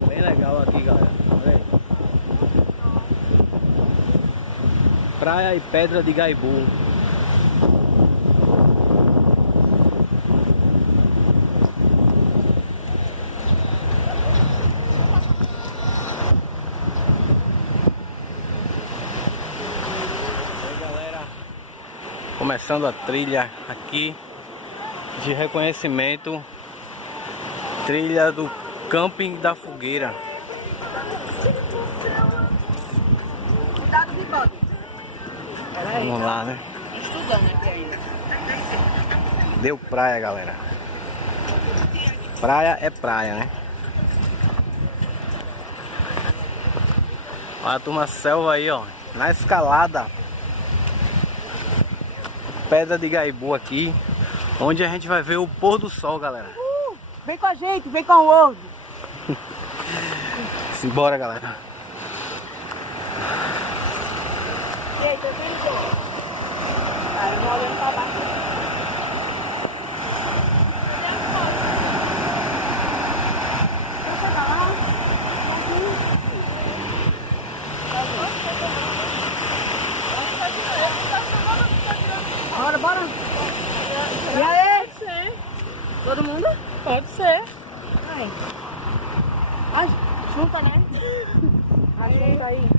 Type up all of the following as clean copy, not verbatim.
Bem legal aqui, galera. Olha aí. Praia e Pedra de Gaibu. Começando a trilha aqui de reconhecimento, trilha do Camping da Fogueira. Cuidado do bigode. Vamos lá, né? Estudando aqui ainda. Deu praia, galera. Praia é praia, né? Olha a turma selva aí, ó. Na escalada. Pedra de Gaibu aqui, onde a gente vai ver o pôr do sol, galera. Vem com a gente, vem com o World. Simbora, galera. E aí, tá vendo? Ah, eu vou olhando pra baixo. Deixa eu lá. Bora, bora. E aí? Pode ser. Todo mundo? Pode ser. Ai. Ai, junta, né? Junta aí.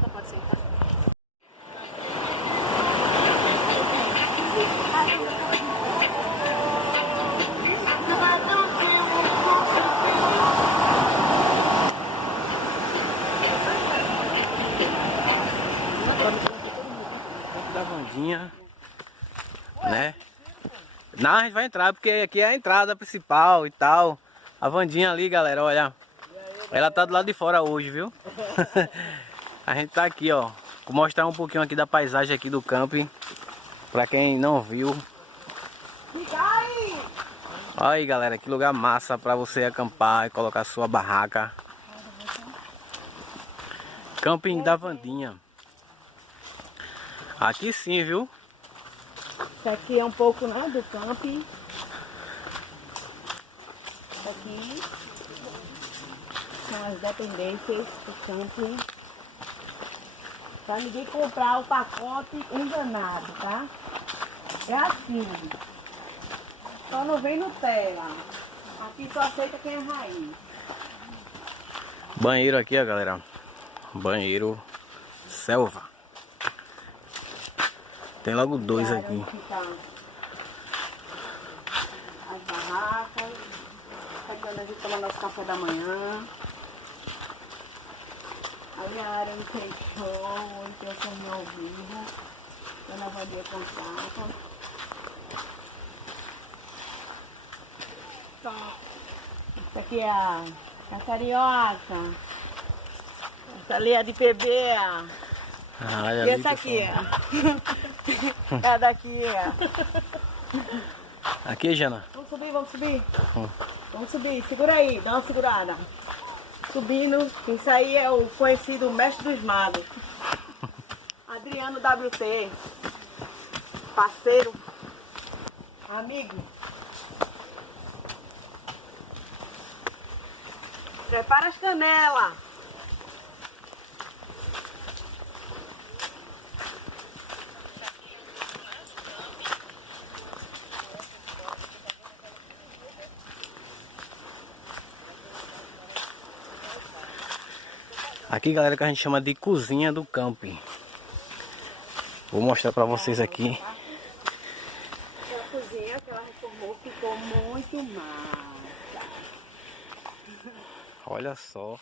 Só pode sentar. Da Vandinha, né? Não, a gente vai entrar porque aqui é a entrada principal e tal. A Vandinha ali, galera, olha. Ela tá do lado de fora hoje, viu? A gente tá aqui, ó. Vou mostrar um pouquinho aqui da paisagem aqui do camping. Pra quem não viu. Olha aí, galera, que lugar massa pra você acampar e colocar sua barraca. Camping da Vandinha. Aqui sim, viu? Isso aqui é um pouco, né, do camping. Isso aqui são as dependências do camping. Pra ninguém comprar o pacote enganado, tá? É assim. Só não vem Nutella. Aqui só aceita quem é raiz. Banheiro aqui, ó, galera. Banheiro selva. Tem logo dois Aí aqui. onde fica as barracas. Aqui onde a gente toma nosso café da manhã. Ali a área onde tem show, onde tem o som ao vivo. Dona Vandinha contrata. Essa aqui é a carioca. Essa ali é de PB. Olha E ali, essa aqui pessoal. é a daqui. Aqui, Jana. Vamos subir, vamos subir. Vamos subir, segura aí, dá uma segurada. Subindo, isso aí é o conhecido mestre dos magos. Adriano WT. Parceiro. Amigo. Prepara as canelas. Aqui, galera, que a gente chama de cozinha do camping. Vou mostrar pra vocês aqui. Aquela cozinha que ela reformou ficou muito massa. Olha só.